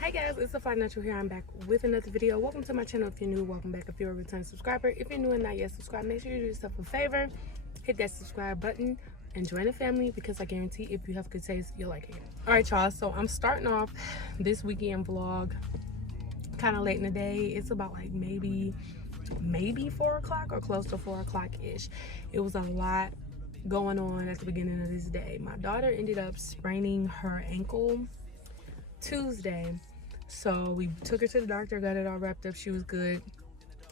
Hey guys, it's the Financial here. I'm back with another video. Welcome to my channel if you're new. Welcome back if you're a return subscriber. If you're new and not yet subscribed, make sure you do yourself a favor. Hit that subscribe button and join the family because I guarantee if you have good taste, you'll like it. Alright y'all, so I'm starting off this weekend vlog kind of late in the day. It's about like maybe 4 o'clock or close to 4 o'clock ish. It was a lot going on at the beginning of this day. My daughter ended up spraining her ankle Tuesday, so we took her to the doctor, got it all wrapped up. She was good.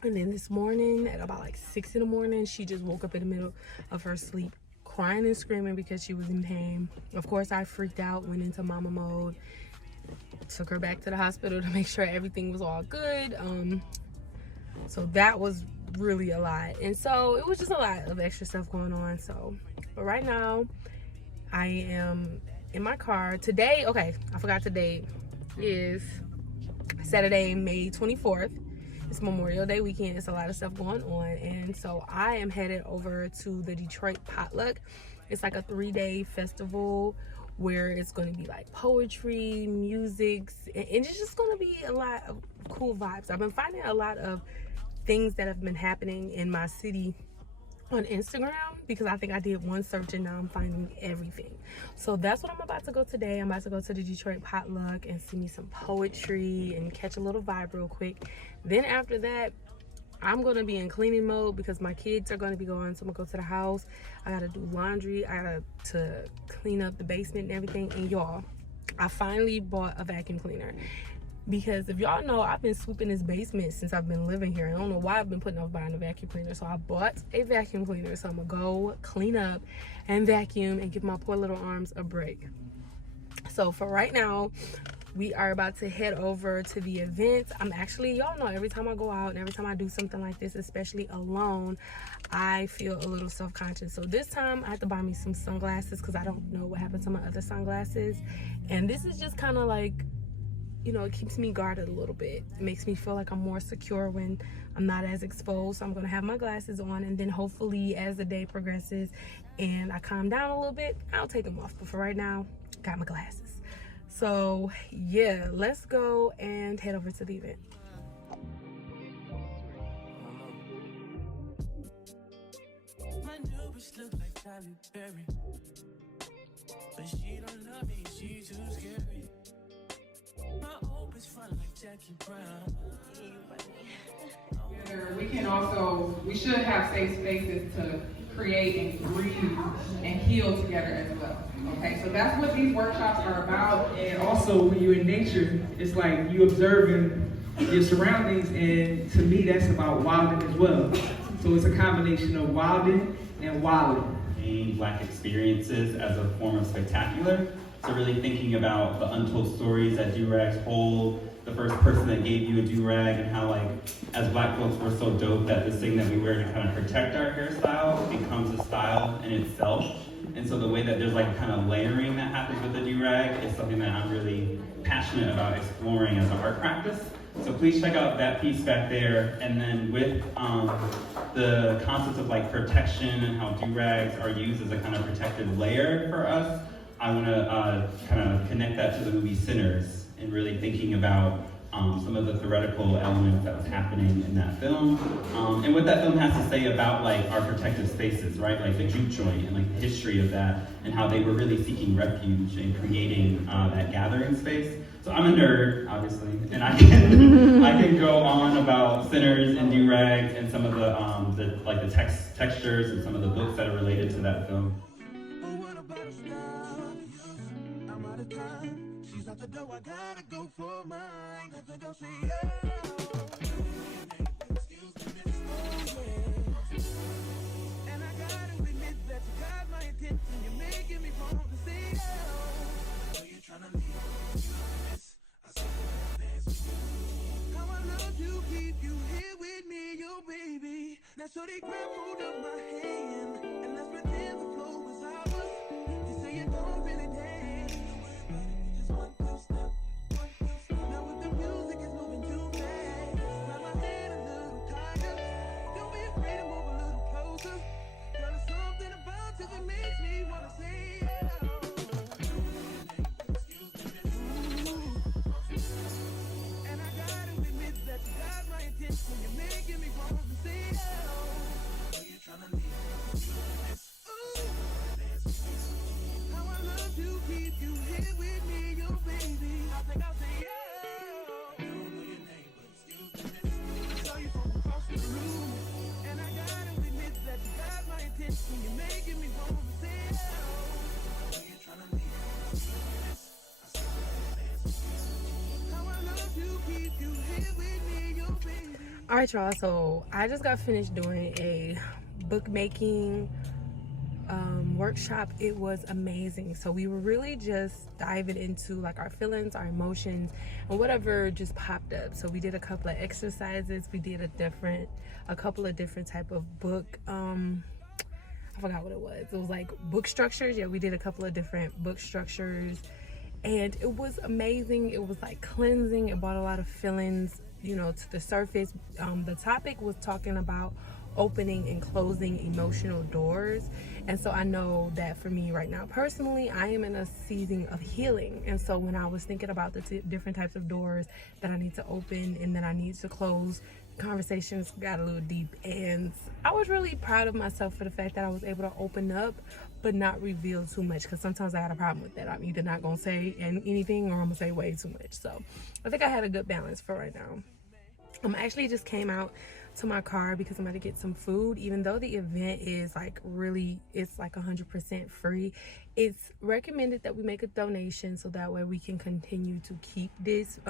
And then this morning at about like 6 in the morning, she just woke up in the middle of her sleep crying and screaming because she was in pain. Of course, I freaked out, went into mama mode, took her back to the hospital to make sure everything was all good. So that was really a lot, and so it was just a lot of extra stuff going on. So but right now I am in my car today. Okay, I forgot today is Saturday, May 24th. It's Memorial Day weekend. It's a lot of stuff going on, and so I am headed over to the Detroit Potluck. It's like a 3-day festival where it's going to be like poetry, music, and it's just going to be a lot of cool vibes. I've been finding a lot of things that have been happening in my city on Instagram because I think I did one search and now I'm finding everything. So that's what I'm about to go today. I'm about to go to the Detroit Potluck and see me some poetry and catch a little vibe real quick. Then after that, I'm going to be in cleaning mode because my kids are going to be going. So I'm going to go to the house. I got to do laundry. I got to clean up the basement and everything. And y'all, I finally bought a vacuum cleaner. Because if y'all know, I've been sweeping this basement since I've been living here. I don't know why I've been putting off buying a vacuum cleaner. So I bought a vacuum cleaner. So I'm going to go clean up and vacuum and give my poor little arms a break. So for right now, we are about to head over to the event. I'm actually, y'all know, every time I go out and every time I do something like this, especially alone, I feel a little self-conscious. So this time I have to buy me some sunglasses because I don't know what happened to my other sunglasses. And this is just kind of like, you know, it keeps me guarded a little bit. It makes me feel like I'm more secure when I'm not as exposed. So I'm gonna have my glasses on, and then hopefully as the day progresses and I calm down a little bit, I'll take them off. But for right now, got my glasses. So yeah, let's go and head over to the event. My new bitch look like Tyler Perry, but she don't love me, she too scary. My old bitch front like Jackie Brown. We should have safe spaces to create and breathe and heal together as well. Okay, so that's what these workshops are about. And also, when you're in nature, it's like you observing your surroundings, and to me, that's about wilding as well. So it's a combination of wilding and wilding. Black experiences as a form of spectacular. So really thinking about the untold stories that do-rags hold, the first person that gave you a do-rag, and how, like, as Black folks, we're so dope that this thing that we wear to kind of protect our hairstyle becomes a style in itself. And so the way that there's like kind of layering that happens with the do-rag is something that I'm really passionate about exploring as an art practice. So please check out that piece back there. And then with the concept of like protection and how do-rags are used as a kind of protective layer for us, I want to kind of connect that to the movie Sinners and really thinking about some of the theoretical elements that was happening in that film, and what that film has to say about like our protective spaces, right? Like the juke joint and like the history of that, and how they were really seeking refuge and creating that gathering space. So I'm a nerd, obviously, and I can go on about Sinners and do-rags and some of the textures and some of the books that are related to that film. She's out the door, I gotta go for mine. Let the door say yeah. Excuse me, Miss and I gotta admit that you got my attention. You're making me want to say yeah. I know you're trying to leave. Miss, I see the dance with you. How I love to keep you here with me, yo baby. Now so they grab hold of my hand, and let's pretend the flow was ours. You say you don't really dance. Just one, two step. Now with the music is moving too fast. Grab my hand a little tighter. Don't be afraid to move a little closer. Girl, there's something about you that makes me wanna say yeah. Excuse me, think I'll say yeah. I don't know your name, but excuse me, miss. I saw you from across the room, and I gotta admit that you got my attention. You're making me want to say yeah. I know you're trying to leave. I see the hands. How I love you, keep you here with me, your baby. All right, y'all, so I just got finished doing a bookmaking workshop. It was amazing. So we were really just diving into like our feelings, our emotions, and whatever just popped up. So we did a couple of exercises. We did a couple of different type of book, I forgot what it was. It was like book structures. Yeah, we did a couple of different book structures, and it was amazing. It was like cleansing. It brought a lot of feelings, you know, to the surface. The topic was talking about opening and closing emotional doors. And so I know that for me right now personally, I am in a season of healing. And so when I was thinking about the different types of doors that I need to open and then I need to close, conversations got a little deep, and I was really proud of myself for the fact that I was able to open up but not reveal too much, because sometimes I got a problem with that. I'm either not gonna say anything or I'm gonna say way too much. So I think I had a good balance for right now. I actually just came out to my car because I'm about to get some food. Even though the event is like really, it's like 100% free, it's recommended that we make a donation so that way we can continue to keep this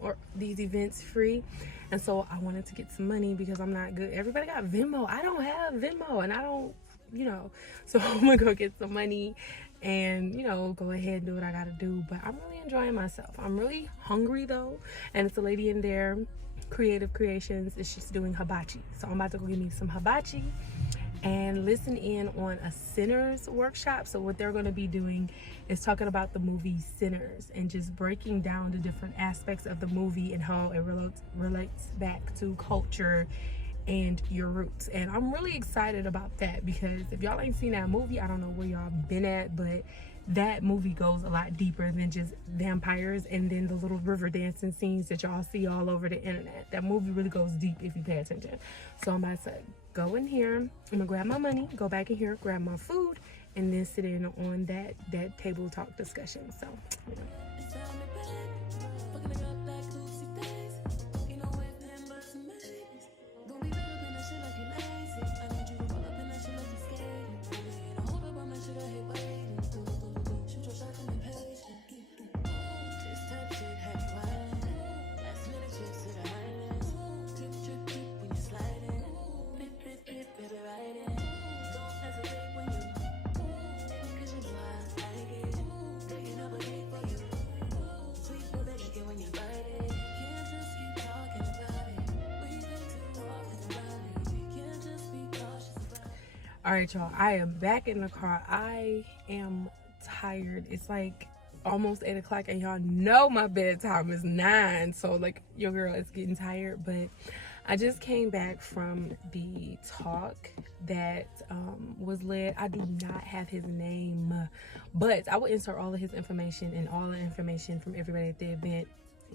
or these events free. And so I wanted to get some money because I'm not good. Everybody got Venmo. I don't have Venmo, and I don't, you know, so I'm gonna go get some money and, you know, go ahead and do what I gotta do. But I'm really enjoying myself. I'm really hungry though, and it's a lady in there, Creative Creations, is she's doing hibachi. So I'm about to go get me some hibachi and listen in on a Sinners workshop. So what they're going to be doing is talking about the movie Sinners and just breaking down the different aspects of the movie and how it relates back to culture and your roots. And I'm really excited about that because if y'all ain't seen that movie, I don't know where y'all been at, but that movie goes a lot deeper than just vampires and then the little river dancing scenes that y'all see all over the internet. That movie really goes deep if you pay attention. So I'm about to go in here, I'm gonna grab my money, go back in here, grab my food, and then sit in on that table talk discussion. So, you know. All right, y'all, I am back in the car. I am tired. It's like almost 8 o'clock, and y'all know my bedtime is 9. So like your girl is getting tired, but I just came back from the talk that was led. I do not have his name, but I will insert all of his information and all the information from everybody at the event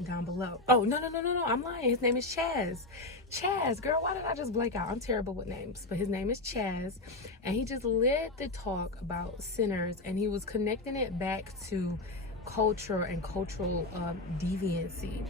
down below. Oh, no, I'm lying. His name is Chaz. Chaz, girl, why did I just blank out? I'm terrible with names, but his name is Chaz, and he just led the talk about Sinners, and he was connecting it back to culture and cultural deviancy.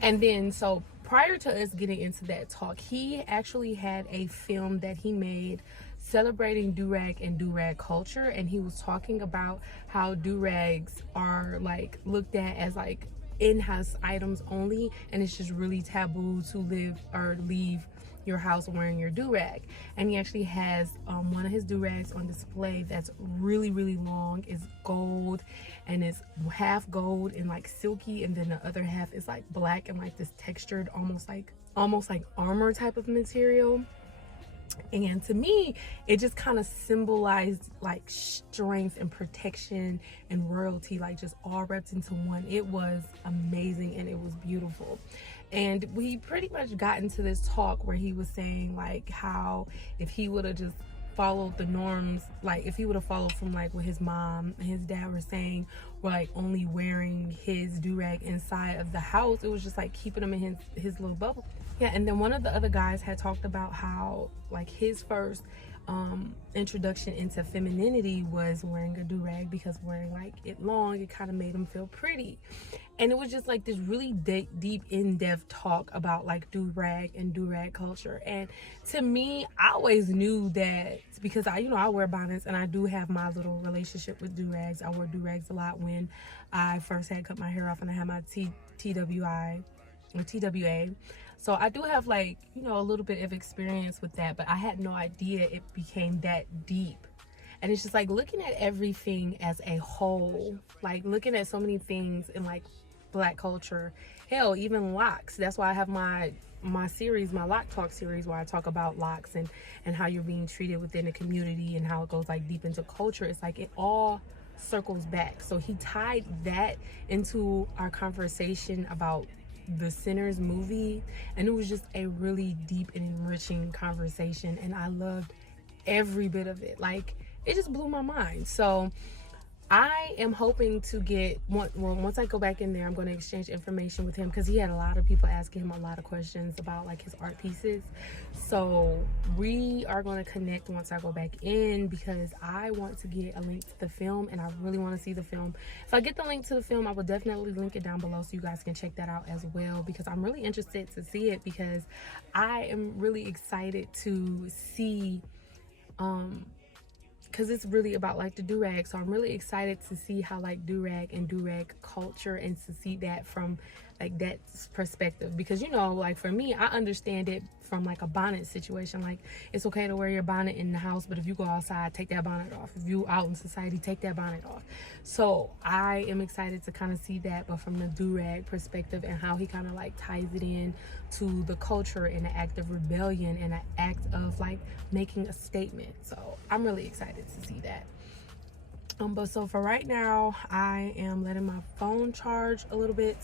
And then, so prior to us getting into that talk, he actually had a film that he made celebrating do-rag and do-rag culture, and he was talking about how do-rags are like looked at as like in-house items only, and it's just really taboo to live or leave your house wearing your do-rag. And he actually has one of his do-rags on display that's really long. It's gold, and it's half gold and like silky, and then the other half is like black and like this textured almost like armor type of material. And to me, it just kind of symbolized like strength and protection and royalty, like just all wrapped into one. It was amazing and it was beautiful. And we pretty much got into this talk where he was saying like how if he would have just followed the norms, like if he would have followed from like what his mom and his dad were saying, were like only wearing his do-rag inside of the house, it was just like keeping him in his little bubble. Yeah, and then one of the other guys had talked about how like his first introduction into femininity was wearing a do-rag, because wearing like it long, it kind of made them feel pretty. And it was just like this really deep in-depth talk about like do-rag and do-rag culture. And to me, I always knew that, because I wear bonnets, and I do have my little relationship with do-rags. I wore do-rags a lot when I first had cut my hair off and I had my TWA. So I do have like, a little bit of experience with that, but I had no idea it became that deep. And it's just like looking at everything as a whole, like looking at so many things in like Black culture, hell, even Locs. That's why I have my series, my Loc Talk series, where I talk about Locs and how you're being treated within the community and how it goes like deep into culture. It's like it all circles back. So he tied that into our conversation about the Sinners movie, and it was just a really deep and enriching conversation, and I loved every bit of it. Like, it just blew my mind. So I am hoping to get once I go back in there, I'm going to exchange information with him, because he had a lot of people asking him a lot of questions about like his art pieces. So we are going to connect once I go back in, because I want to get a link to the film, and I really want to see the film. If I get the link to the film, I will definitely link it down below so you guys can check that out as well, because I'm really interested to see it, because I am really excited to see because it's really about like the do-rag. So I'm really excited to see how like do-rag and do-rag culture, and to see that from like that perspective, because like for me, I understand it from like a bonnet situation. Like, it's okay to wear your bonnet in the house, but if you go outside, take that bonnet off. If you out in society, take that bonnet off. So I am excited to kind of see that, but from the do-rag perspective, and how he kind of like ties it in to the culture and the act of rebellion and an act of like making a statement. So I'm really excited to see that. But so for right now, I am letting my phone charge a little bit,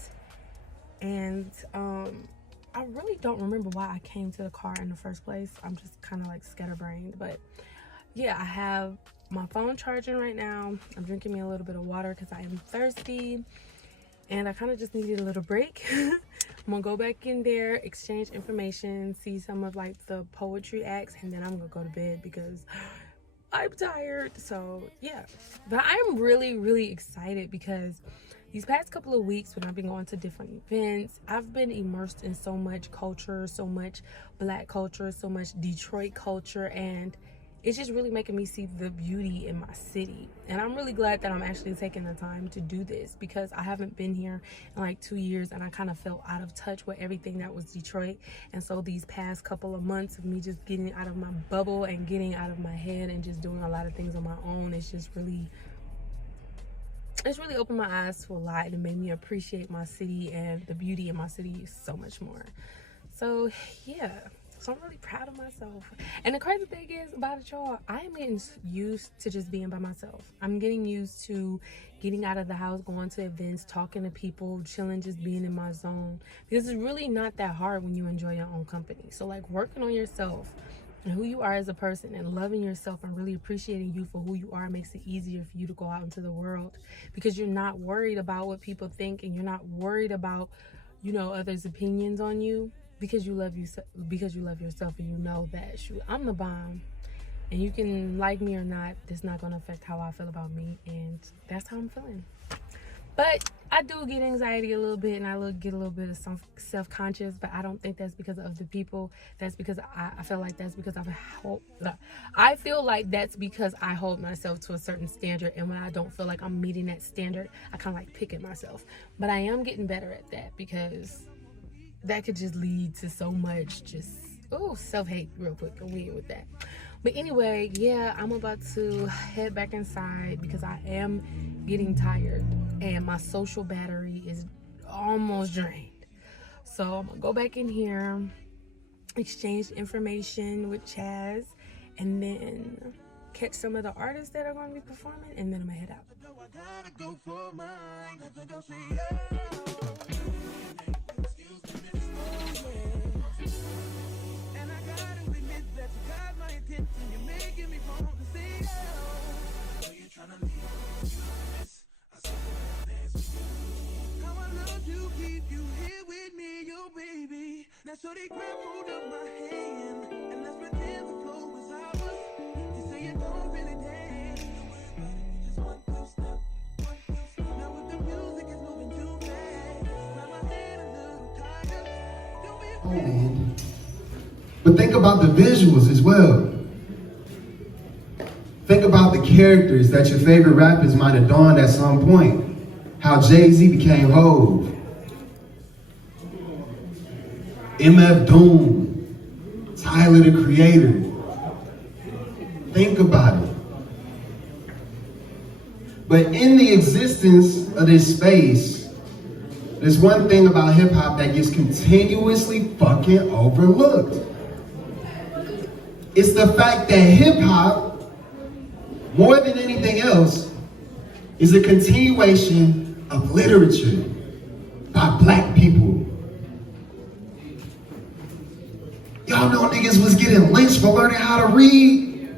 and I really don't remember why I came to the car in the first place. I'm just kind of like scatterbrained, but yeah, I have my phone charging right now. I'm drinking me a little bit of water because I am thirsty, and I kind of just needed a little break. I'm gonna go back in there, exchange information, see some of like the poetry acts, and then I'm gonna go to bed because I'm tired. So yeah, but I'm really excited, because these past couple of weeks when I've been going to different events, I've been immersed in so much culture, so much Black culture, so much Detroit culture, and it's just really making me see the beauty in my city. And I'm really glad that I'm actually taking the time to do this, because I haven't been here in like 2 years, and I kind of felt out of touch with everything that was Detroit. And so these past couple of months of me just getting out of my bubble and getting out of my head and just doing a lot of things on my own, it's really opened my eyes to a lot, and it made me appreciate my city and the beauty in my city so much more. So yeah, so I'm really proud of myself. And the crazy thing is about it, y'all, I am getting used to just being by myself. I'm getting used to getting out of the house, going to events, talking to people, chilling, just being in my zone, because it's really not that hard when you enjoy your own company. So like working on yourself and who you are as a person, and loving yourself and really appreciating you for who you are, makes it easier for you to go out into the world, because you're not worried about what people think, and you're not worried about others' opinions on you, because you love yourself, and you know that I'm the bomb, and you can like me or not, it's not going to affect how I feel about me, and that's how I'm feeling. But I do get anxiety a little bit, and I get a little bit of self-conscious, but I don't think that's because of the people. That's because I feel like that's because I feel like that's because I hold myself to a certain standard, and when I don't feel like I'm meeting that standard, I kind of like pick at myself. But I am getting better at that, because that could just lead to so much self-hate real quick, and we ain't with that. But anyway, yeah, I'm about to head back inside, because I am getting tired, and my social battery is almost drained. So I'm gonna go back in here, exchange information with Chaz, and then catch some of the artists that are going to be performing, and then I'm gonna head out. You're making me want to say, oh, you're trying to leave. I saw the dance with you. How I love to keep you here with me, yo baby. Now so they grab hold of my hand, and let's pretend the flow is ours. But think about the visuals as well. Think about the characters that your favorite rappers might have donned at some point. How Jay-Z became Hov. MF Doom. Tyler the Creator. Think about it. But in the existence of this space, there's one thing about hip hop that gets continuously fucking overlooked. It's the fact that hip hop, more than anything else, is a continuation of literature by black people. Y'all know niggas was getting lynched for learning how to read.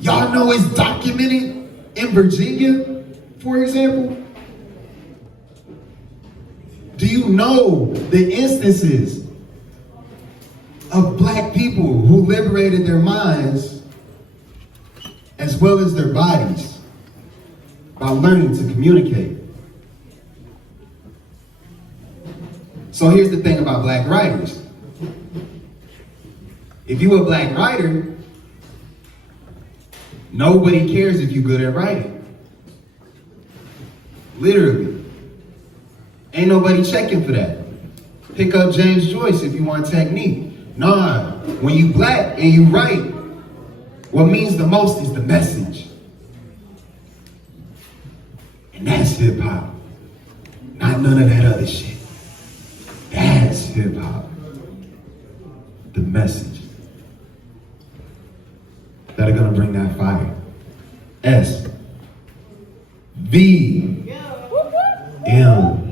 Y'all know it's documented in Virginia, for example. Do you know the instances of black people who liberated their minds as well as their bodies by learning to communicate? So here's the thing about black writers. If you're a black writer, nobody cares if you're good at writing. Literally. Ain't nobody checking for that. Pick up James Joyce if you want technique. Nah, when you black and you write, what means the most is the message. And that's hip hop. Not none of that other shit. That's hip hop. The message. That are gonna bring that fire. S. V. M.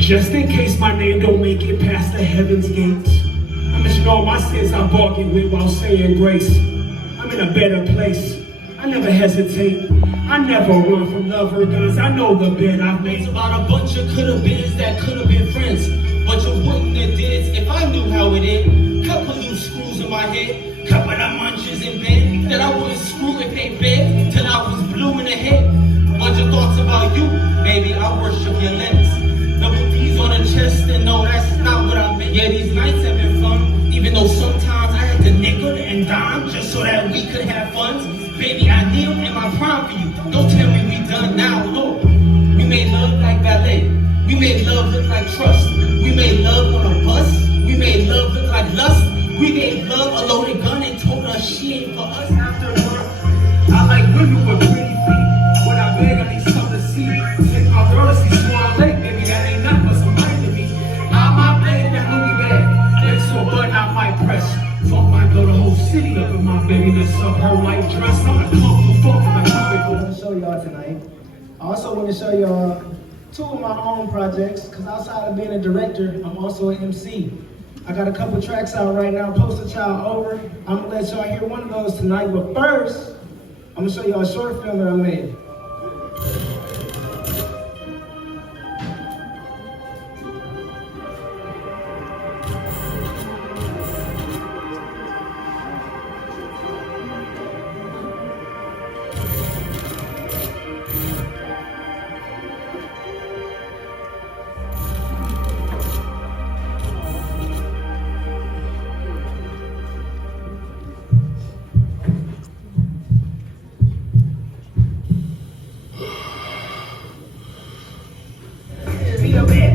Just in case my name don't make it past the heaven's gates, I mention all my sins I bargained with while saying grace. I'm in a better place. I never hesitate. I never run from love or guns. I know the bed I've made. It's about a bunch of coulda-beens that coulda been friends. Bunch of wouldn't have did if I knew how it ended. Couple loose screws in my head. Couple of munches in bed that I wouldn't screw if they bed till I was blue in the head. Bunch of thoughts about you, baby. I worship your lips. Double D's on the chest, and no, that's not what I meant. Yeah, these nights have been fun, even though sometimes I had to nickel and dime just so that we could have fun. Baby, I kneel in my prime for you. Don't tell me we done now, no. We made love like ballet. We made love look like trust. We made love on a bus. We made love look like lust. We made love a loaded gun and told us she ain't for us after work. I like women with pretty feet. When I beg, I need something to see. Take my girl to see Swan Lake, baby, that ain't nothing but some money to me. I might play that movie bag. Next to a button I might press. Fuck might blow the whole city up in my baby. Let's up her white dress. I'm a kung fu fuck from the comic book. I'm gonna show y'all tonight. I also want to show y'all two of my own projects, because outside of being a director, I'm also an MC. I got a couple tracks out right now, Poster Child Over. I'm gonna let y'all hear one of those tonight, but first, I'm gonna show y'all a short film that I made.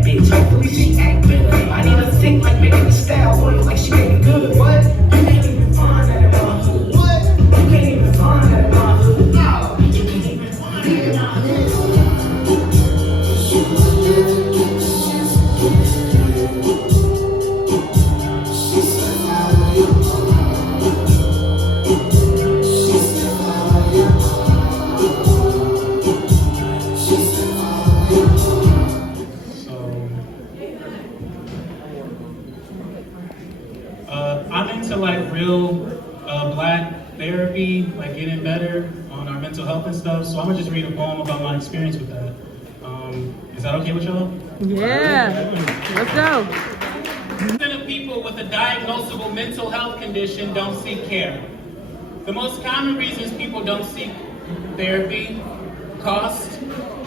Hopefully she act better. I need her to think like making the style oil like she making good. What? You can't even find that in my hood. What? You can't even find that in my hood. No, you can't even find that in my hood. I'm into like real black therapy, like getting better on our mental health and stuff. So I'm gonna just read a poem about my experience with that. Is that okay with y'all? Yeah, let's go. Percent of people with a diagnosable mental health condition don't seek care. The most common reasons people don't seek therapy: cost,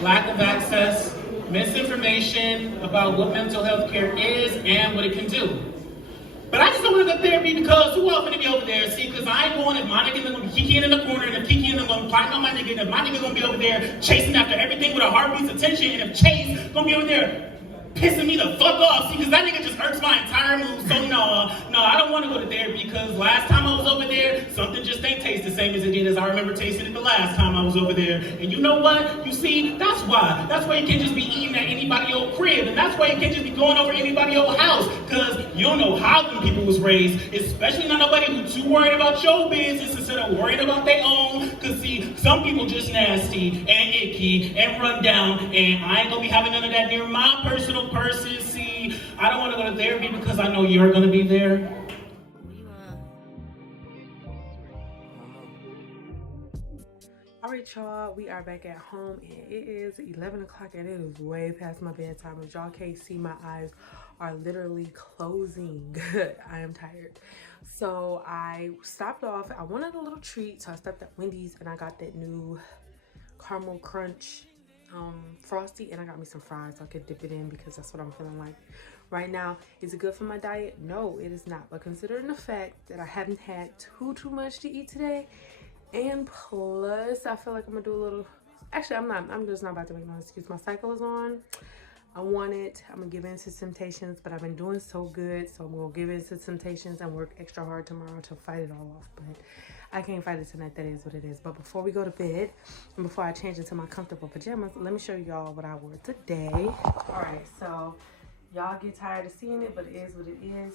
lack of access, misinformation about what mental health care is and what it can do. But I just don't want to go to therapy because who else gonna be over there? See, because I ain't going if my nigga's gonna be kicking in the corner, and if Kiki and them gonna fight on my nigga, and if my nigga's gonna be over there chasing after everything with a heartbeat's attention, and if Chase gonna be over there pissing me the fuck off, see, because that nigga just hurts my entire mood. So no, I don't want to go to therapy because last time I was over there, something just ain't taste the same as it did as I remember tasting it the last time I was over there. And you know what? You see, that's why. That's why you can't just be eating at anybody old crib, and that's why you can't just be going over anybody old house, because you don't know how them people was raised, especially not nobody who's too worried about your business instead of worrying about their own. Because see, some people just nasty and icky and run down, and I ain't gonna be having none of that near my personal person. See, I don't want to go to therapy because I know you're going to be there. All right, y'all, we are back at home, and it is 11 o'clock, and it is way past my bedtime. If y'all can't see, my eyes are literally closing. I am tired. So I stopped off. I wanted a little treat, so I stopped at Wendy's, and I got that new caramel crunch frosty, and I got me some fries so I could dip it in because that's what I'm feeling like right now. Is it good for my diet? No, it is not. But considering the fact that I haven't had too much to eat today, and plus I feel like I'm gonna do a little, actually I'm just not about to make no excuse. My cycle is on. I want it. I'm gonna give in to temptations, but I've been doing so good, so I'm gonna give in to temptations and work extra hard tomorrow to fight it all off. But I can't fight it tonight. That is what it is. But before we go to bed, and before I change into my comfortable pajamas, let me show y'all what I wore today. All right, so y'all get tired of seeing it, but it is what it is.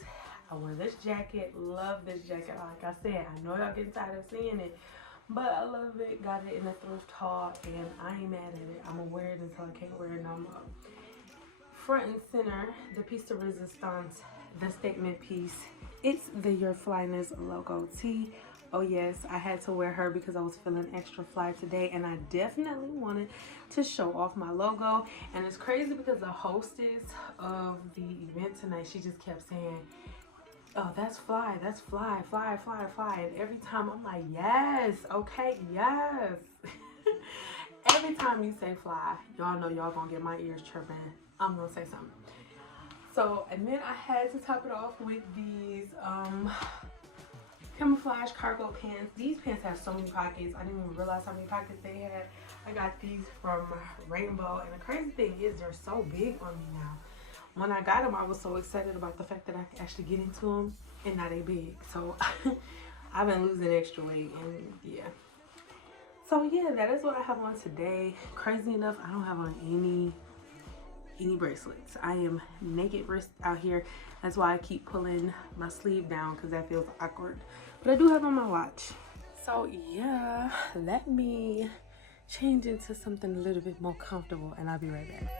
I wear this jacket. Love this jacket. Like I said, I know y'all getting tired of seeing it, but I love it. Got it in a thrift haul, and I ain't mad at it. I'm gonna wear it until I can't wear it no more. Front and center, the piece de resistance, the statement piece. It's the Your Flyness logo tee. Oh yes, I had to wear her because I was feeling extra fly today, and I definitely wanted to show off my logo. And it's crazy because the hostess of the event tonight, she just kept saying, oh, that's fly, fly, fly. And every time I'm like, yes, okay, yes. Every time you say fly, y'all know y'all gonna get my ears chirping. I'm gonna say something. So, and then I had to top it off with these camouflage cargo pants. These pants have so many pockets. I didn't even realize how many pockets they had. I got these from Rainbow, and the crazy thing is they're so big on me now. When I got them, I was so excited about the fact that I could actually get into them, and now they big. So I've been losing extra weight, and yeah. So yeah, that is what I have on today. Crazy enough, I don't have on any bracelets. I am naked wrist out here. That's why I keep pulling my sleeve down, because that feels awkward. But I do have on my watch. So yeah, let me change into something a little bit more comfortable, and I'll be right back.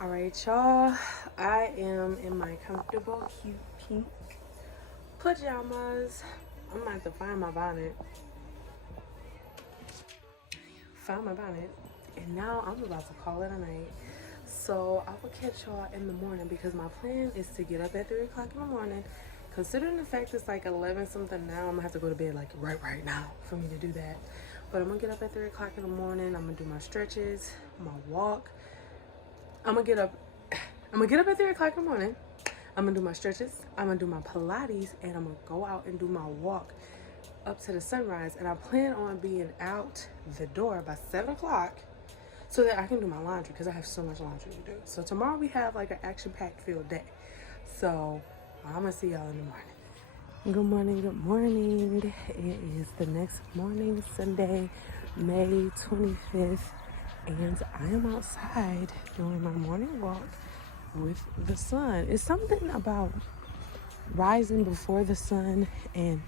All right, y'all, I am in my comfortable cute pink pajamas. I'm gonna have to find my bonnet. And now I'm about to call it a night. So I will catch y'all in the morning, because my plan is to get up at 3 o'clock in the morning. Considering the fact it's like 11 something now, I'm gonna have to go to bed like right now for me to do that. But I'm gonna get up at 3 o'clock in the morning. I'm gonna do my stretches, my walk. I'm gonna get up at 3 o'clock in the morning. I'm gonna do my stretches, I'm gonna do my Pilates, and I'm gonna go out and do my walk up to the sunrise. And I plan on being out the door by 7 o'clock so that I can do my laundry, because I have so much laundry to do. So tomorrow we have like an action-packed filled day. So I'm gonna see y'all in the morning. Good morning. It is the next morning, Sunday, May 25th. And I am outside doing my morning walk with the sun. It's something about rising before the sun and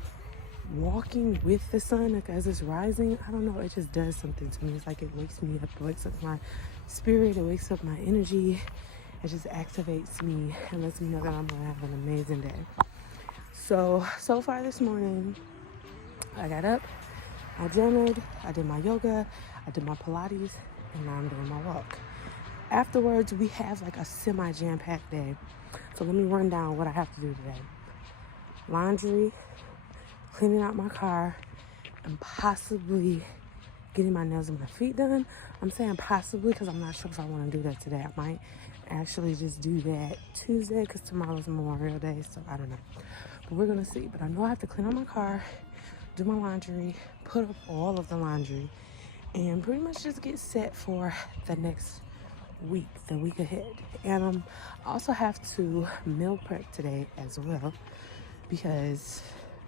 walking with the sun, like as it's rising. I don't know, it just does something to me. It's like it wakes me up, it wakes up my spirit, it wakes up my energy. It just activates me and lets me know that I'm gonna have an amazing day. So far this morning, I got up, I journaled, I did my yoga, I did my Pilates, and now I'm doing my walk. afterwards, we have like a semi-jam-packed day. So let me run down what I have to do today. Laundry, cleaning out my car, and possibly getting my nails and my feet done. I'm saying possibly because I'm not sure if I want to do that today. I might actually just do that Tuesday because tomorrow's Memorial Day, so I don't know. But we're gonna see. But I know I have to clean out my car, do my laundry, put up all of the laundry, and pretty much just get set for the next week, the week ahead. And I also have to meal prep today as well because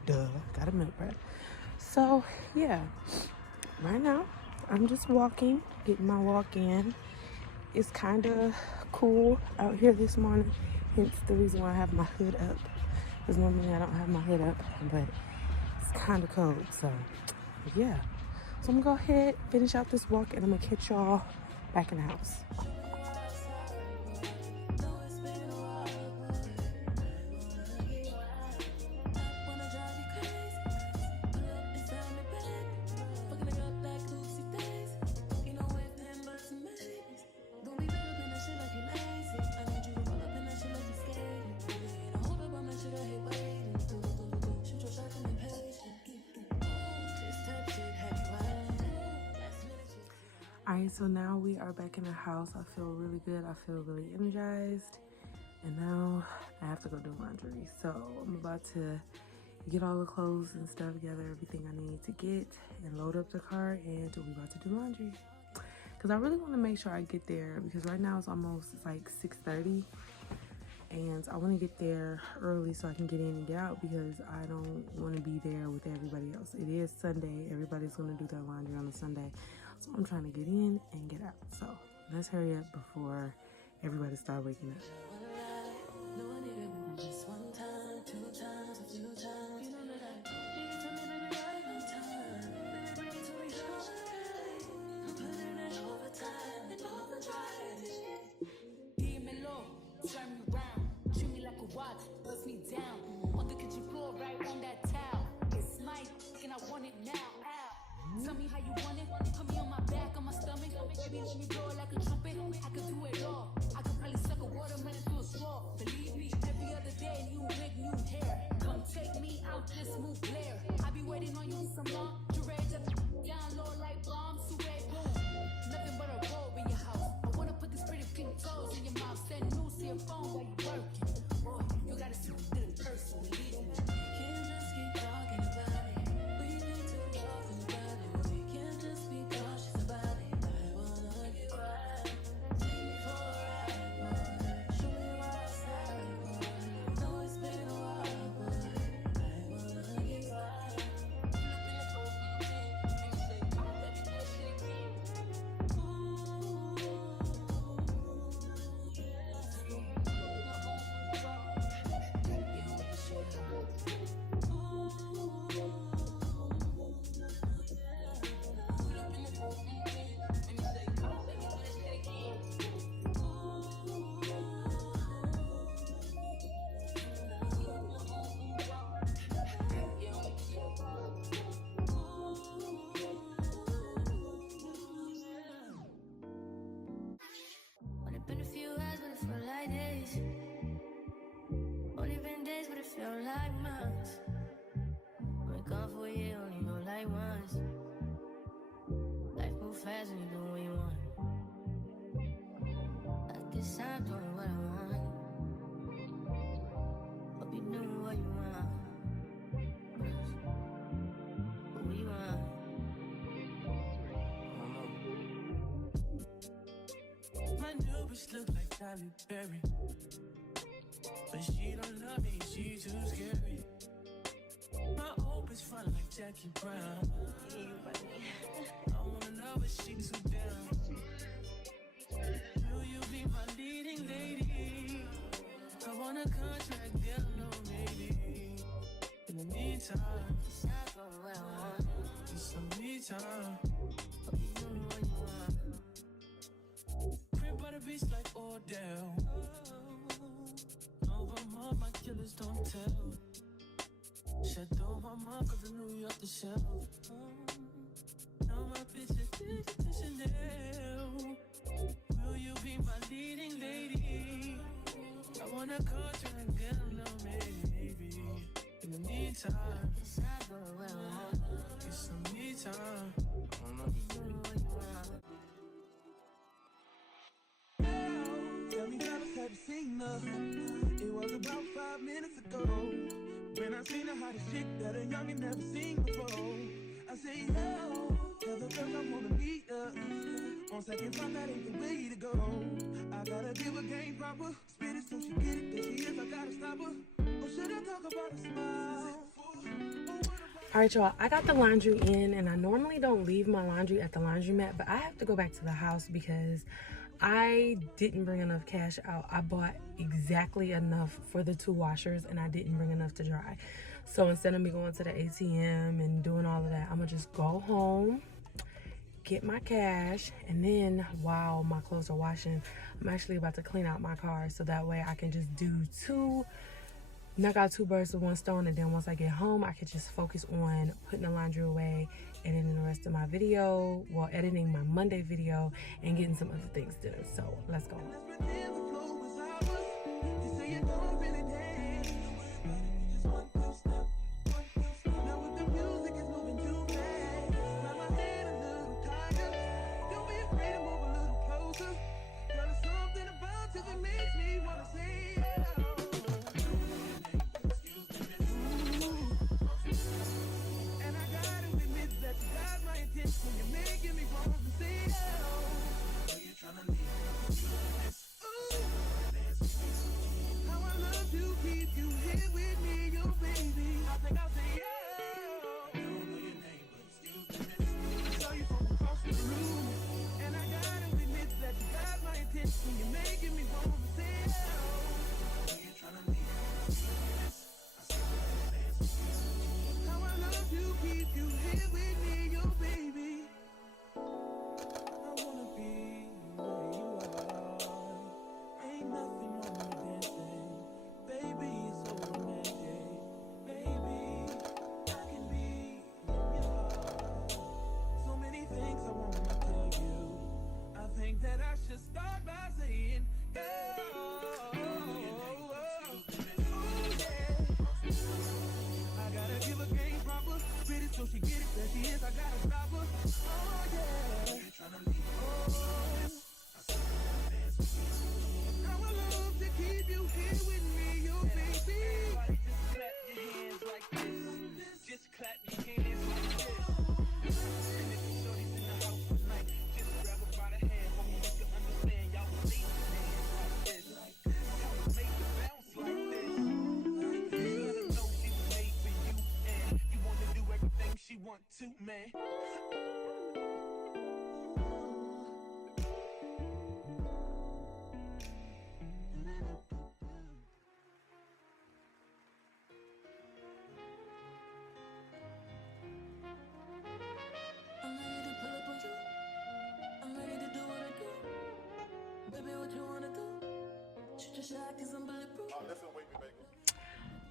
duh, gotta meal prep. So yeah, right now I'm just walking, getting my walk in. It's kind of cool out here this morning, hence the reason why I have my hood up, because normally I don't have my hood up, but it's kind of cold. So yeah, so I'm gonna go ahead, finish out this walk, and I'm gonna catch y'all back in the house. Alright, so now we are back in the house. I feel really good. I feel really energized. And now I have to go do laundry. So I'm about to get all the clothes and stuff together, everything I need to get, and load up the car, and we're about to do laundry. Because I really want to make sure I get there, because right now it's like 6:30. And I want to get there early so I can get in and get out, because I don't want to be there with everybody else. It is Sunday. Everybody's going to do their laundry on a Sunday. So I'm trying to get in and get out. So let's hurry up before everybody starts waking up. Tell me how you want it. Put me on my back, on my stomach. Baby, let me blow it like a trumpet. I could do it all. I could probably suck a watermelon through a straw. Believe me, every other day, new wig, new hair. Come take me out this smooth glare. I be waiting on you some more. Durage up down low like bombs. Suede boom. Nothing but a robe in your house. I wanna put these pretty pink toes in your mouth. Send news to your phone while you working. Boy, you gotta see it in person. Believe me. Can't just keep talking about it. We need to talk about it. Been a few hours, but it felt like days. Only been days, but it felt like months. Been gone for a year, only know like once. Life move fast when you do what you want. At this time, doing what I want. Hope you know what you want. What you want. My new bitch look like Tyler Perry, but she don't love me, she too scary. My old bitch fun like Jackie Brown. I wanna love her, she too down. Will you be my leading lady? I want a contract, yeah, no maybe. In the meantime, it's not going where I want. It's some me time. Hope you know what you want. Crib by the beach like Odell. Over my killers don't tell. Shut over my cause I knew you off the shelf. Now my bitch is Chanel. Will you be my about 5 minutes ago. When I seen the hottest chick that a youngin' never seen before. I say, yo, tell the girls I wanna meet her. On second thought, that ain't the way to go. I gotta give her game proper. Spit it so she get it, there she is, I gotta stop her. Or should I talk about a smile? All right, y'all, I got the laundry in, and I normally don't leave my laundry at the laundromat, but I have to go back to the house because I didn't bring enough cash out. I bought exactly enough for the 2 washers, and I didn't bring enough to dry. So instead of me going to the ATM and doing all of that, I'm gonna just go home, get my cash, and then while my clothes are washing, I'm actually about to clean out my car so that way I can just knock out 2 birds with 1 stone, and then once I get home, I can just focus on putting the laundry away, editing the rest of my video, well, editing my Monday video, and getting some other things done. So let's go. Man.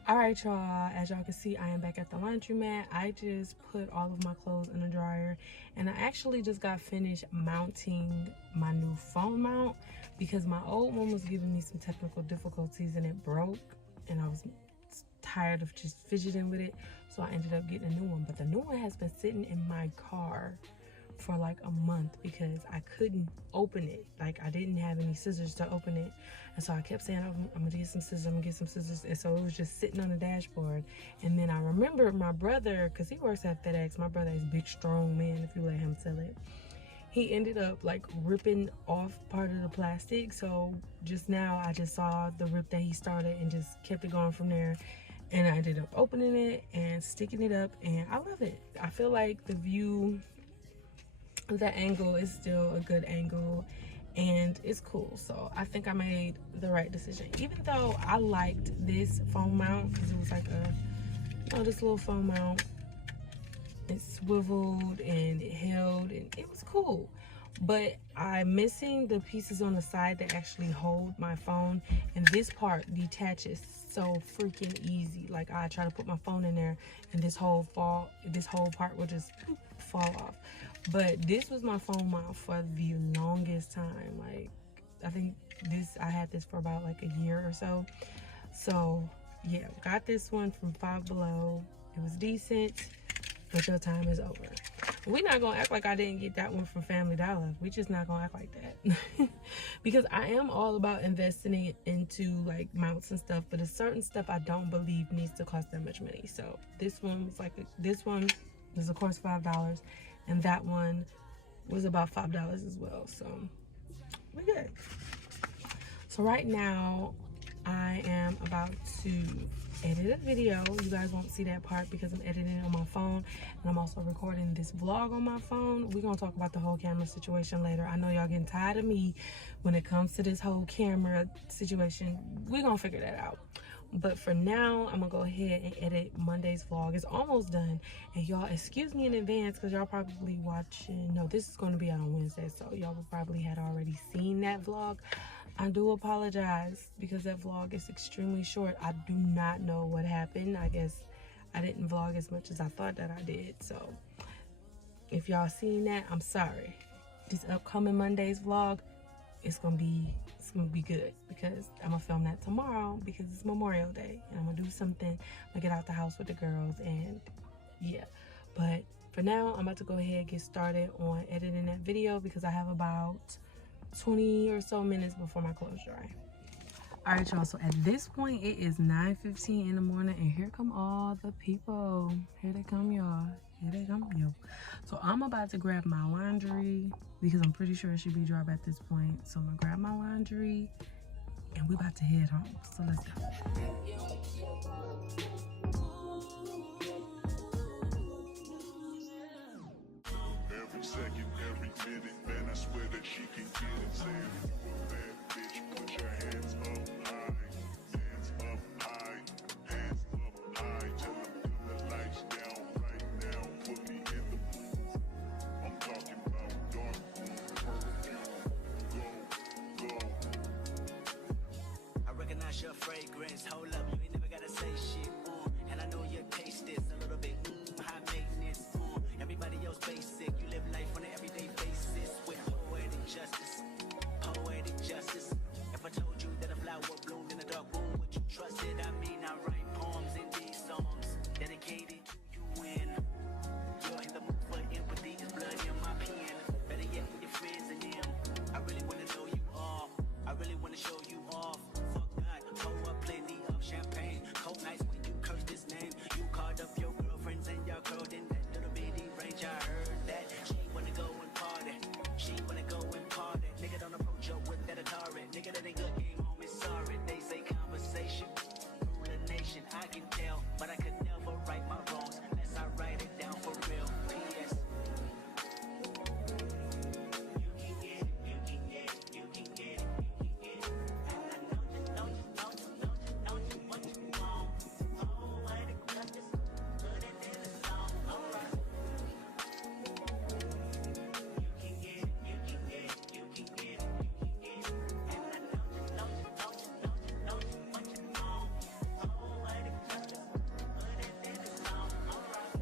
All right, y'all, as y'all can see, I am back at the laundromat. I just put all of my clothes in the dryer, and I actually just got finished mounting my new phone mount because my old one was giving me some technical difficulties and it broke, and I was tired of just fidgeting with it, so I ended up getting a new one. But the new one has been sitting in my car for like a month because I couldn't open it. Like, I didn't have any scissors to open it, and so I kept saying, I'm gonna get some scissors, I'm gonna get some scissors, and so it was just sitting on the dashboard. And then I remembered my brother, because he works at FedEx. My brother is a big strong man, if you let him tell it. He ended up like ripping off part of the plastic, so just now I just saw the rip that he started and just kept it going from there. And I ended up opening it and sticking it up, and I love it. I feel like the view, the angle is still a good angle, and it's cool. So I think I made the right decision, even though I liked this phone mount because it was like this little phone mount. It swiveled and it held, and it was cool. But I'm missing the pieces on the side that actually hold my phone, and this part detaches so freaking easy. Like, I try to put my phone in there and this whole part will just fall off. But this was my phone mount for the longest time. Like, I think I had this for about like a year or so. So yeah, got this one from Five Below. It was decent, but your time is over. we're not gonna act like I didn't get that one from Family Dollar. We just not gonna act like that. Because I am all about investing into like mounts and stuff, but there's certain stuff I don't believe needs to cost that much money. So this one was like, this one was of course $5, and that one was about $5 as well. So we're good. So right now I am about to edit a video. You guys won't see that part because I'm editing it on my phone, and I'm also recording this vlog on my phone. We're gonna talk about the whole camera situation later. I know y'all getting tired of me when it comes to this whole camera situation. We're gonna figure that out. But for now, I'm gonna go ahead and edit Monday's vlog. It's almost done, and y'all excuse me in advance because y'all probably watching. No, this is gonna be out on Wednesday, so y'all probably had already seen that vlog. I do apologize because that vlog is extremely short. I do not know what happened. I guess I didn't vlog as much as I thought that I did. So if y'all seen that, I'm sorry. This upcoming Monday's vlog, it's gonna be good because I'm gonna film that tomorrow because it's Memorial Day, and I'm gonna do something. I'm gonna get out the house with the girls, and yeah. But for now, I'm about to go ahead and get started on editing that video because I have about 20 or so minutes before my clothes dry. All right, y'all, so at this point it is 9:15 in the morning, and here come all the people. Here they come, y'all. Here they come, yo. So I'm about to grab my laundry because I'm pretty sure it should be dry at this point. So I'm gonna grab my laundry and we about to head home. So let's go. Every second, every minute, man, I swear that she can get it. Say if you a bad bitch, put your hands up high. Hands up high. Hands up high. Tell them dim the lights down right now. Put me in the mood. I'm talking about dark room perfume. Go, go. I recognize your fragrance. Hold up, you ain't never gotta say shit. And I know your taste is a little bit high maintenance. Everybody else basic. You live life on an everyday basis with poetic justice. Poetic justice. If I told you that a flower bloomed in a dark room, would you trust it? I mean, I write poems in these songs dedicated to you, and you're in the mood for empathy. Is blood in my pen. Better yet, with your friends and them. I really wanna know you all. I really wanna show you off. Fuck God, pour up plenty of champagne. Cold nights when you curse this name. You called up your girlfriends and y'all curled in that little bitty range. I heard that she wanna go and party. She wanna go and party. Nigga don't approach her with that Atari. Nigga that ain't good, game home is sorry. They say conversation rule a nation. I can tell, but I could never right my wrongs unless I write it down for real. P.S. You can get it, you can get it, you can get it, you can get it. And I know you what you want. Oh, what it does is put it in the song. Alright. You can get it, you can get it, you can get it, you can get it. And I know you what you want. Oh, what it does is put it in the song. Alright.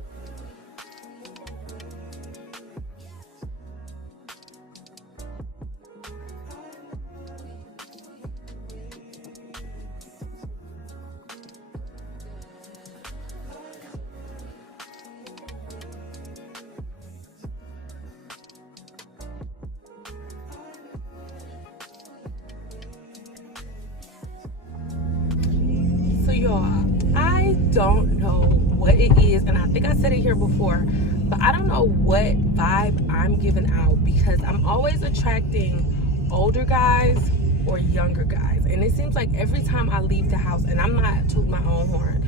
So y'all, I don't know what it is, and I think I said it here before, but I don't know what vibe I'm giving out because I'm always attracting older guys or younger guys, and it seems like every time I leave the house, and I'm not tooting my own horn,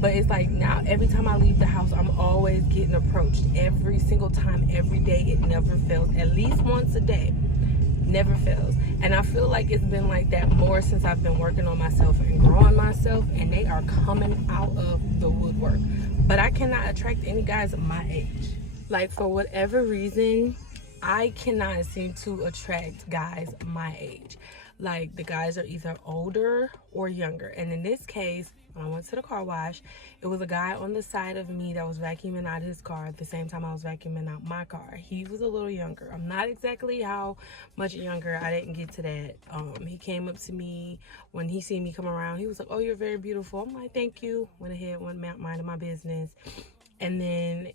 but it's like now every time I leave the house I'm always getting approached. Every single time, every day, it never fails. At least once a day, never fails. And I feel like it's been like that more since I've been working on myself and growing myself, and they are coming out of the woodwork. But I cannot attract any guys my age. Like, for whatever reason, I cannot seem to attract guys my age. Like, the guys are either older or younger. And in this case, when I went to the car wash, it was a guy on the side of me that was vacuuming out his car at the same time I was vacuuming out my car. He was a little younger. I'm not exactly how much younger. I didn't get to that. He came up to me when he seen me come around. He was like, "Oh, you're very beautiful." I'm like, "Thank you." Went ahead, went minding my business. And then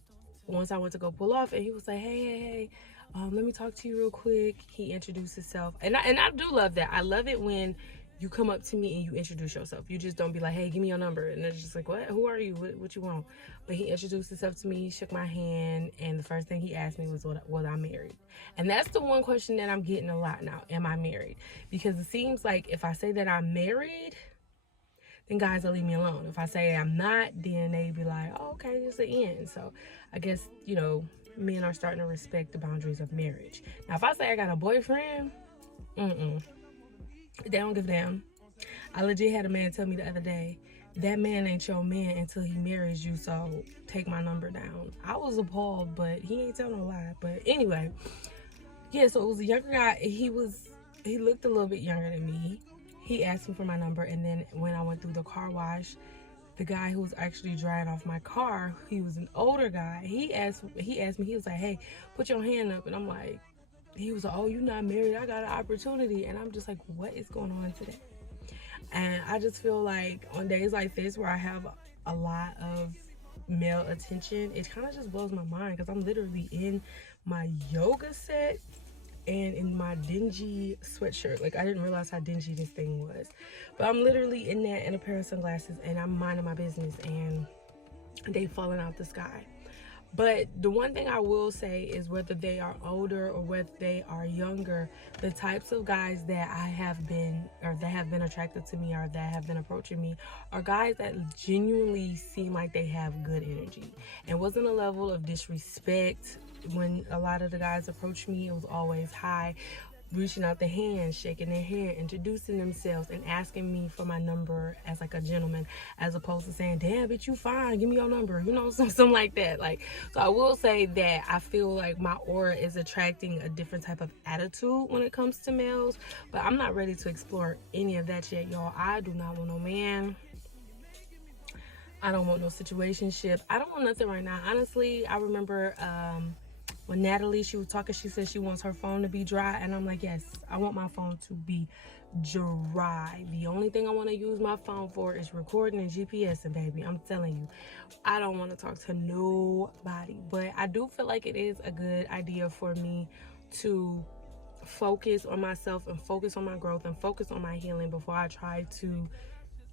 Once I went to go pull off, and he was like, hey, let me talk to you real quick. He introduced himself, and I do love that. I love it when you come up to me and you introduce yourself. You just don't be like, hey, give me your number, and it's just like, what? Who are you? What you want? But he introduced himself to me, shook my hand, and the first thing he asked me was, was I married? And that's the one question that I'm getting a lot now. Am I married? Because it seems like if I say that I'm married, then guys will leave me alone. If I say I'm not, then they be like, oh, okay, it's the end. So I guess, you know, men are starting to respect the boundaries of marriage. Now, if I say I got a boyfriend, they don't give a damn. I legit had a man tell me the other day, that man ain't your man until he marries you, so take my number down. I was appalled, but he ain't tell no lie. But anyway, yeah, so it was a younger guy. He looked a little bit younger than me. He asked me for my number, and then when I went through the car wash, the guy who was actually drying off my car, he was an older guy. He asked me, he was like, hey, put your hand up. And I'm like, he was like, oh, you not married? I got an opportunity. And I'm just like, what is going on today? And I just feel like on days like this where I have a lot of male attention, it kind of just blows my mind, because I'm literally in my yoga set and in my dingy sweatshirt. Like, I didn't realize how dingy this thing was, but I'm literally in that in a pair of sunglasses, and I'm minding my business, and they falling out the sky. But the one thing I will say is, whether they are older or whether they are younger, the types of guys that I have been, or that have been attracted to me, or that have been approaching me, are guys that genuinely seem like they have good energy. It wasn't a level of disrespect. When a lot of the guys approached me, it was always hi, reaching out the hand, shaking their hand, introducing themselves, and asking me for my number as like a gentleman, as opposed to saying, damn bitch, you fine, give me your number, you know, something like that. Like, so I will say that I feel like my aura is attracting a different type of attitude when it comes to males, but I'm not ready to explore any of that yet, y'all. I do not want no man. I don't want no situationship. I don't want nothing right now. Honestly, I remember when Natalie, she was talking, she said she wants her phone to be dry, and I'm like, yes, I want my phone to be dry. The only thing I want to use my phone for is recording and GPSing, baby. I'm telling you, I don't want to talk to nobody. But I do feel like it is a good idea for me to focus on myself and focus on my growth and focus on my healing before I try to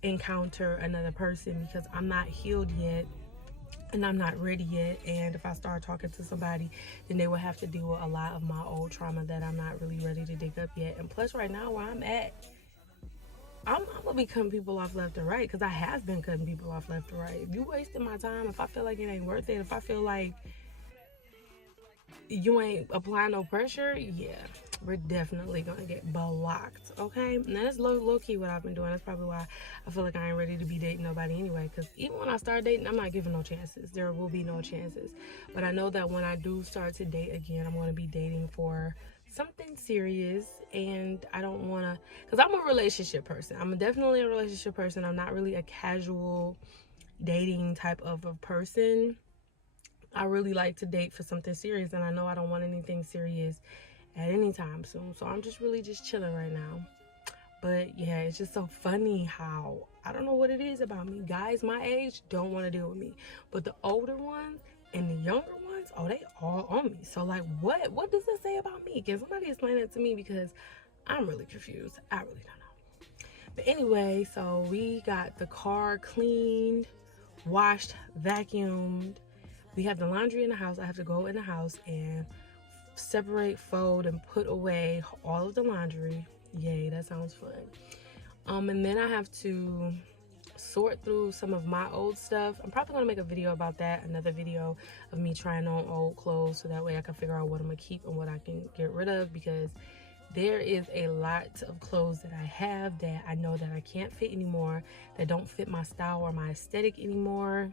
encounter another person, because I'm not healed yet and I'm not ready yet. And if I start talking to somebody, then they will have to deal with a lot of my old trauma that I'm not really ready to dig up yet. And plus, right now where I'm at, I'm gonna be cutting people off left and right, because I have been cutting people off left and right. If you wasting my time, if I feel like it ain't worth it, if I feel like you ain't applying no pressure, yeah, we're definitely gonna get blocked, okay? And that's low-key what I've been doing. That's probably why I feel like I ain't ready to be dating nobody anyway, because even when I start dating, I'm not giving no chances. There will be no chances. But I know that when I do start to date again, I'm gonna be dating for something serious, and I don't wanna, because I'm a relationship person. I'm definitely a relationship person. I'm not really a casual dating type of a person. I really like to date for something serious, and I know I don't want anything serious at any time soon. So I'm just really just chilling right now. But yeah, it's just so funny how, I don't know what it is about me. Guys my age don't want to deal with me. But the older ones and the younger ones, oh, they all on me. So like, what does this say about me? Can somebody explain that to me? Because I'm really confused. I really don't know. But anyway, so we got the car cleaned, washed, vacuumed. We have the laundry in the house. I have to go in the house and separate, fold, and put away all of the laundry. Yay, that sounds fun. And then I have to sort through some of my old stuff. I'm probably gonna make a video about that, another video of me trying on old clothes, so that way I can figure out what I'm gonna keep and what I can get rid of, because there is a lot of clothes that I have that I know that I can't fit anymore, that don't fit my style or my aesthetic anymore,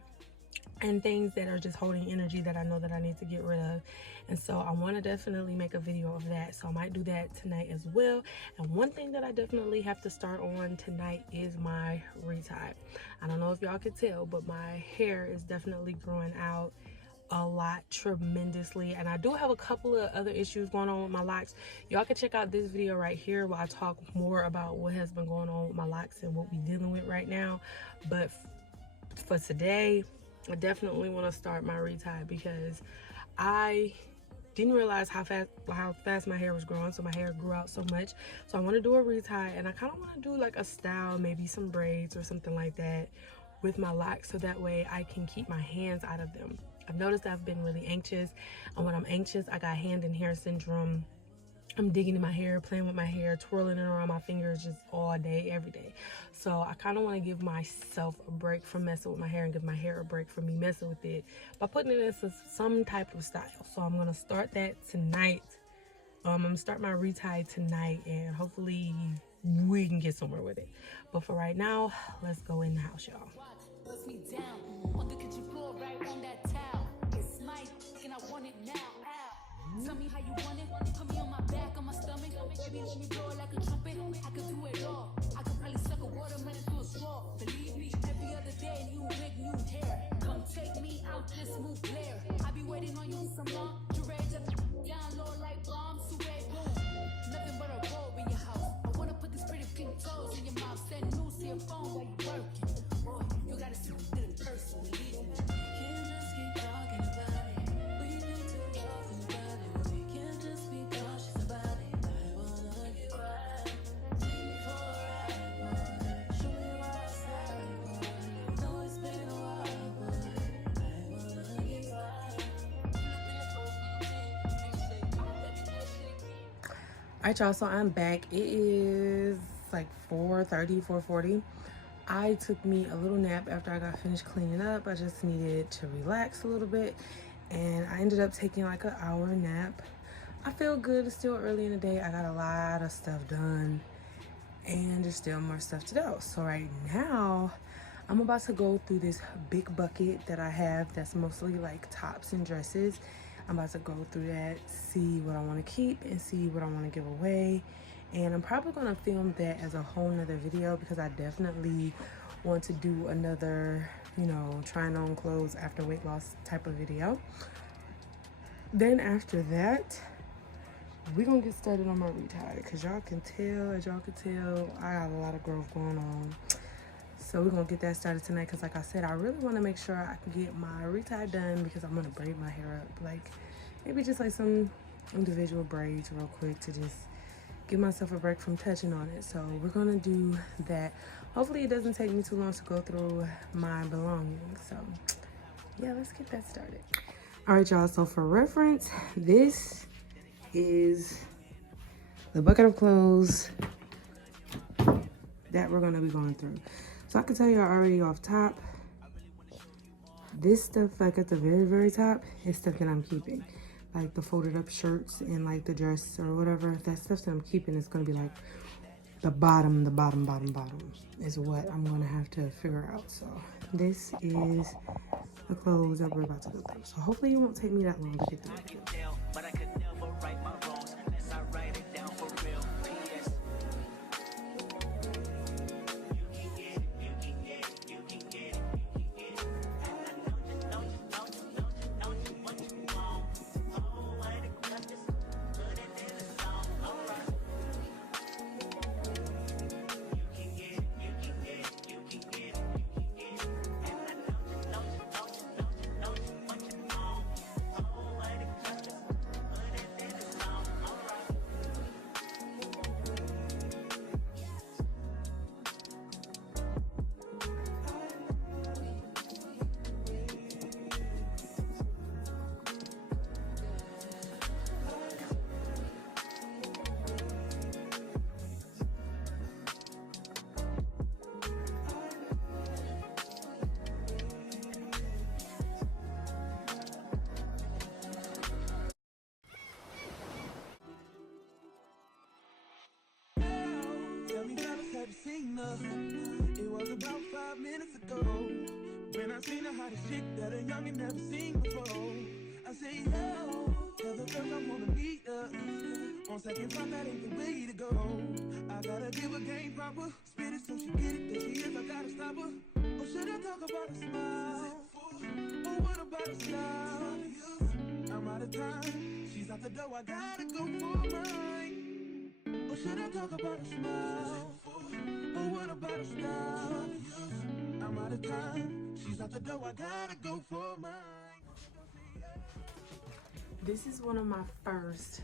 and things that are just holding energy that I know that I need to get rid of. And so I want to definitely make a video of that, so I might do that tonight as well. And one thing that I definitely have to start on tonight is my retie. I don't know if y'all can tell, but my hair is definitely growing out a lot, tremendously, and I do have a couple of other issues going on with my locks. Y'all can check out this video right here where I talk more about what has been going on with my locks and what we're dealing with right now. But for today, I definitely want to start my retie because I didn't realize how fast my hair was growing, so my hair grew out so much. So I want to do a retie, and I kind of want to do like a style, maybe some braids or something like that with my locks, so that way I can keep my hands out of them. I've noticed I've been really anxious, and when I'm anxious, I got hand and hair syndrome. I'm digging in my hair, playing with my hair, twirling it around my fingers just all day, every day. So I kind of want to give myself a break from messing with my hair and give my hair a break from me messing with it by putting it into some type of style. So I'm going to start that tonight. I'm going to start my retie tonight, and hopefully we can get somewhere with it. But for right now, let's go in the house, y'all. Bust me down on the kitchen floor, right on that towel. It's my and I want it now. Ow. Tell me how you want it. Put me on my back, on my stomach. Baby, let me blow it like a trumpet. I could do it all. I could probably suck a watermelon through a straw. Believe me, every other day, new wig, new hair. Come take me out this smooth glare. I be waiting on you some long. Dread up down low like bombs. Sweat boom. Nothing but a robe in your house. I wanna put these pretty pink toes in your mouth. Send news to your phone while you working. Boy, you gotta see the person. Believe me. Can't just keep talking about it. We need to talk about it. We can't just be cautious about it. I wanna get right. Take me for a ride, boy. Show me what's right, boy. Know it's been a while, boy. I wanna get right. Alright, y'all, so I'm back. It is like 4:30, 4:40. I took me a little nap after I got finished cleaning up. I just needed to relax a little bit, and I ended up taking like an hour nap. I feel good. It's still early in the day. I got a lot of stuff done, and there's still more stuff to do. So right now, I'm about to go through this big bucket that I have that's mostly like tops and dresses. I'm about to go through that, see what I want to keep and see what I want to give away. And I'm probably going to film that as a whole nother video because I definitely want to do another, you know, trying on clothes after weight loss type of video. Then after that, we're going to get started on my retie because y'all can tell, as y'all can tell, I got a lot of growth going on. So we're going to get that started tonight because like I said, I really want to make sure I can get my retie done because I'm going to braid my hair up. Like maybe just like some individual braids real quick to just give myself a break from touching on it. So we're gonna do that. Hopefully it doesn't take me too long to go through my belongings. So yeah, let's get that started. All right, y'all, so for reference, this is the bucket of clothes that we're gonna be going through. So I can tell you already off top, this stuff like at the very, very top is stuff that I'm keeping. Like the folded up shirts and like the dress or whatever, that stuff that I'm keeping is gonna be like the bottom is what I'm gonna have to figure out. So this is the clothes that we're about to go through. So hopefully it won't take me that long to get through it. But I could never right my wrongs unless I write it down for real. P.S. Tell me, fellas, have you seen her? It was about 5 minutes ago when I seen the hottest chick that a youngin' never seen before. I say, yo, tell the girls I wanna meet her. On second thought, that ain't the way to go. I gotta give her game proper, spit it so she get it. There she is, I gotta stop her. Or should I talk about a smile? Or what about a style? I'm out of time, she's out the door, I gotta go for mine. Or should I talk about a smile? Or what about a style? I'm I'm out of time. She's out the door, I gotta go for mine. This is one of my first,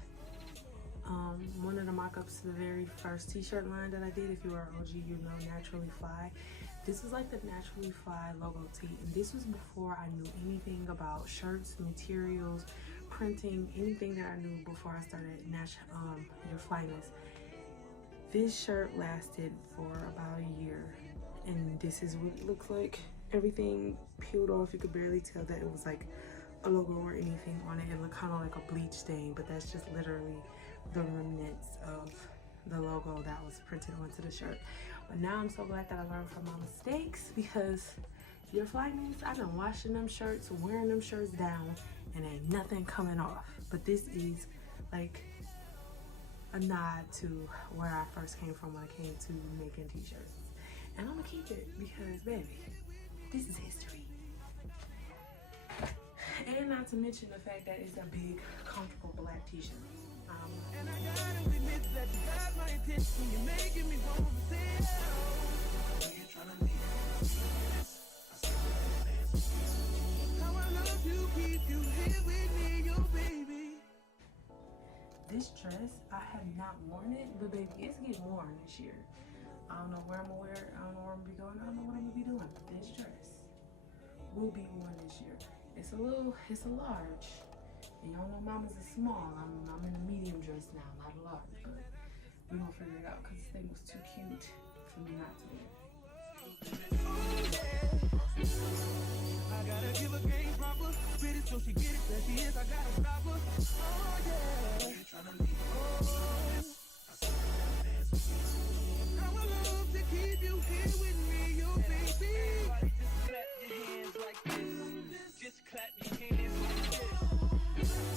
one of the mock-ups to the very first t-shirt line that I did. If you are OG, you know Naturally Fly. This is like the Naturally Fly logo tee, and this was before I knew anything about shirts, materials, printing, anything that I knew before I started your Flyness. This shirt lasted for about a year, and this is what it looks like. Everything peeled off. You could barely tell that it was like a logo or anything on it. It looked kind of like a bleach stain, but that's just literally the remnants of the logo that was printed onto the shirt. But now I'm so glad that I learned from my mistakes, because your Flyness, I've been washing them shirts, wearing them shirts down, and ain't nothing coming off. But this is like a nod to where I first came from when it came to making t-shirts. And I'm gonna keep it because, baby, this is history. And not to mention the fact that it's a big, comfortable black t-shirt. And I gotta admit that you got my attention. You're making me want to say it. Are you trying to leave? I see what how I love you, keep you here with me, your baby. This dress, I have not worn it, but baby, it's getting worn this year. I don't know where I'm gonna wear it. I don't know where I'm gonna be going. I don't know what I'm gonna be doing. But this dress will be worn this year. It's a large. And y'all know mama's a small. I'm in a medium dress now, not a large. But we're gonna figure it out because this thing was too cute for me not to wear. I gotta give a game proper. Spit it so she get it. There she is. I gotta stop her. Oh yeah. You tryna leave? Oh, I see you. How I love to keep you here with me, your baby. Just clap your hands like this. Just clap your hands like this.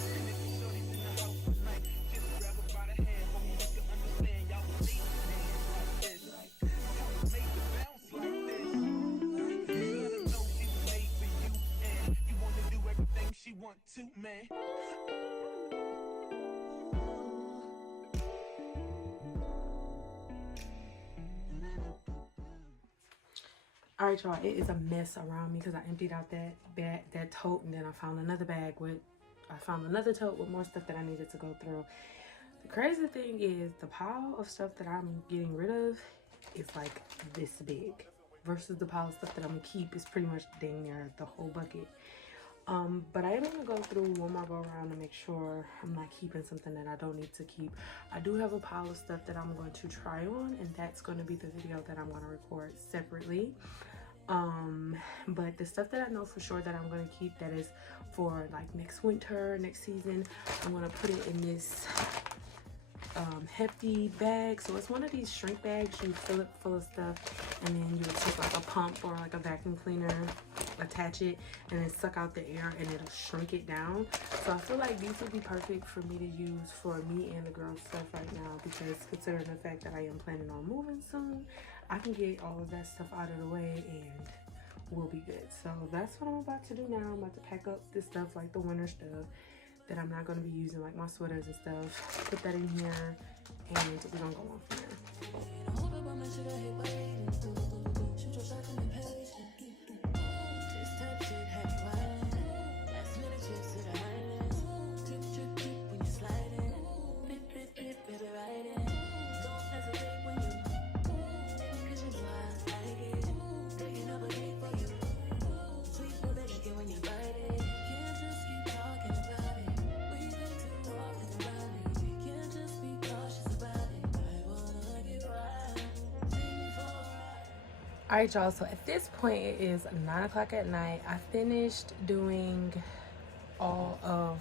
And if you shorty's in the house tonight, just grab her by the hand. Hope you can understand. Y'all will leave your hands like this. Y'all will make the bounce like this. You gotta know she was made for you, and you wanna do everything she want to, man. All right, y'all, it is a mess around me because I emptied out that tote, and then I found another tote with more stuff that I needed to go through. The crazy thing is the pile of stuff that I'm getting rid of is like this big versus the pile of stuff that I'm gonna keep is pretty much dang near the whole bucket. But I am gonna go through one more go around to make sure I'm not keeping something that I don't need to keep. I do have a pile of stuff that I'm going to try on, and that's going to be the video that I'm going to record separately. But the stuff that I know for sure that I'm going to keep, that is for like next winter, next season, I'm going to put it in this hefty bag. So it's one of these shrink bags. You fill it full of stuff, and then you would take like a pump or like a vacuum cleaner, attach it, and then suck out the air, and it'll shrink it down. So I feel like these would be perfect for me to use for me and the girls' stuff right now, because considering the fact that I am planning on moving soon, I can get all of that stuff out of the way and we'll be good. So that's what I'm about to do now. I'm about to pack up this stuff, like the winter stuff that I'm not going to be using, like my sweaters and stuff. Put that in here, and we're going to go on from there. All right, y'all, so at this point it is 9 o'clock at night. I finished doing all of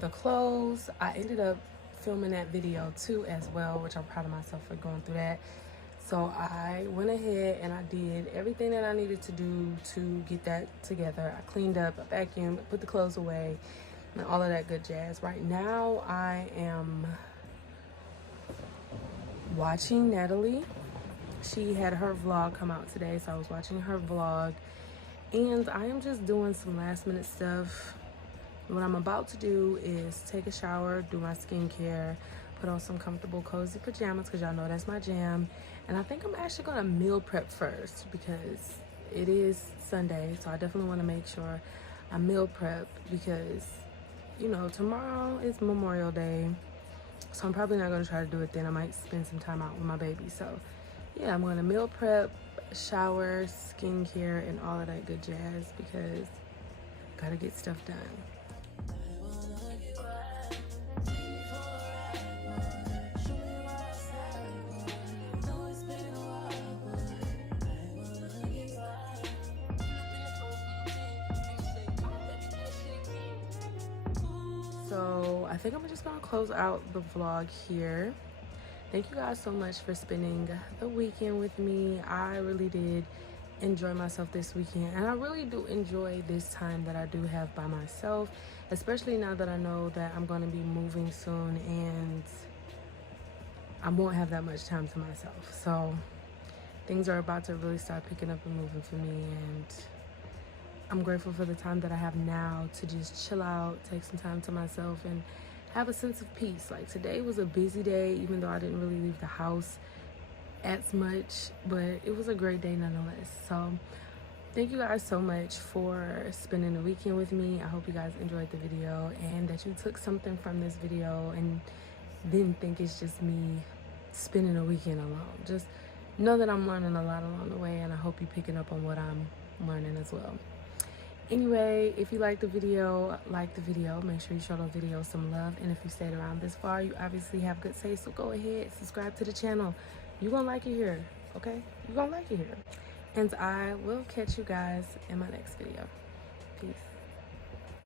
the clothes. I ended up filming that video too as well, which I'm proud of myself for going through that. So I went ahead and I did everything that I needed to do to get that together. I cleaned up, I vacuumed, put the clothes away, and all of that good jazz. Right now I am watching Natalie. She had her vlog come out today, so I was watching her vlog, and I am just doing some last minute stuff. What I'm about to do is take a shower, do my skincare, put on some comfortable cozy pajamas, because y'all know that's my jam. And I think I'm actually gonna meal prep first, because it is Sunday, so I definitely want to make sure I meal prep because, you know, tomorrow is Memorial Day, so I'm probably not going to try to do it then. I might spend some time out with my baby. So yeah, I'm going to meal prep, shower, skincare, and all of that good jazz because I gotta get stuff done. So I think I'm just gonna close out the vlog here. Thank you guys so much for spending the weekend with me. I really did enjoy myself this weekend, and I really do enjoy this time that I do have by myself, especially now that I know that I'm going to be moving soon and I won't have that much time to myself. So things are about to really start picking up and moving for me, and I'm grateful for the time that I have now to just chill out, take some time to myself, and have a sense of peace. Like today was a busy day, even though I didn't really leave the house as much, but it was a great day nonetheless. So thank you guys so much for spending the weekend with me. I hope you guys enjoyed the video and that you took something from this video and didn't think it's just me spending a weekend alone. Just know that I'm learning a lot along the way, and I hope you're picking up on what I'm learning as well. Anyway, if you like the video, make sure you show the video some love, and if you stayed around this far, you obviously have good taste, so go ahead, subscribe to the channel. You're gonna like it here, okay? You're gonna like it here. And I will catch you guys in my next video. Peace.